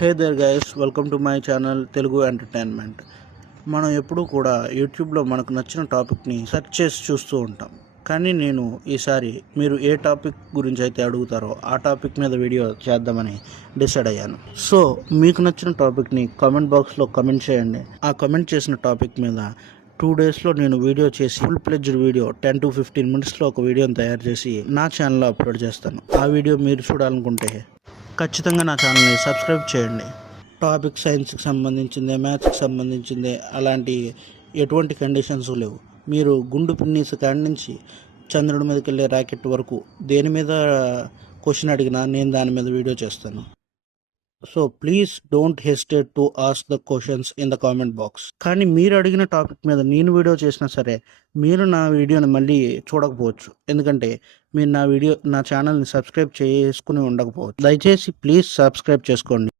Hey there guys, welcome to my channel Telugu entertainment. మనం ఎప్పుడూ కూడా యూట్యూబ్లో మనకు నచ్చిన టాపిక్ని సెర్చ్ చేసి చూస్తూ ఉంటాం. కానీ నేను ఈసారి మీరు ఏ టాపిక్ గురించి అయితే అడుగుతారో ఆ టాపిక్ మీద వీడియో చేద్దామని డిసైడ్ అయ్యాను. సో మీకు నచ్చిన టాపిక్ని కామెంట్ బాక్స్లో కమెంట్ చేయండి. ఆ కమెంట్ చేసిన టాపిక్ మీద 2 డేస్లో నేను వీడియో చేసి ఫుల్ ప్లెడ్జ్డ్ వీడియో 10 to 15 మినిట్స్లో ఒక వీడియోని తయారు చేసి నా ఛానల్లో అప్లోడ్ చేస్తాను. ఆ వీడియో మీరు చూడాలనుకుంటే ఖచ్చితంగా నా ఛానల్ని సబ్స్క్రైబ్ చేయండి. టాపిక్ సైన్స్కి సంబంధించిందే, మ్యాథ్స్కి సంబంధించిందే, అలాంటి ఎటువంటి కండిషన్స్ లేవు. మీరు గుండు పిన్నీస్ కాడి నుంచి చంద్రుడి మీదకి వెళ్ళే ర్యాకెట్ వరకు దేని మీద క్వశ్చన్ అడిగినా నేను దాని మీద వీడియో చేస్తాను. So please don't hesitate to ask the questions in the comment box. కానీ మీరు అడిగిన టాపిక్ మీద నేను వీడియో చేసినా సరే మీరు నా వీడియోని మళ్ళీ చూడకపోవచ్చు, ఎందుకంటే మీరు నా ఛానల్ని సబ్స్క్రైబ్ చేసుకుని ఉండకపోవచ్చు. దయచేసి ప్లీజ్ సబ్స్క్రైబ్ చేసుకోండి.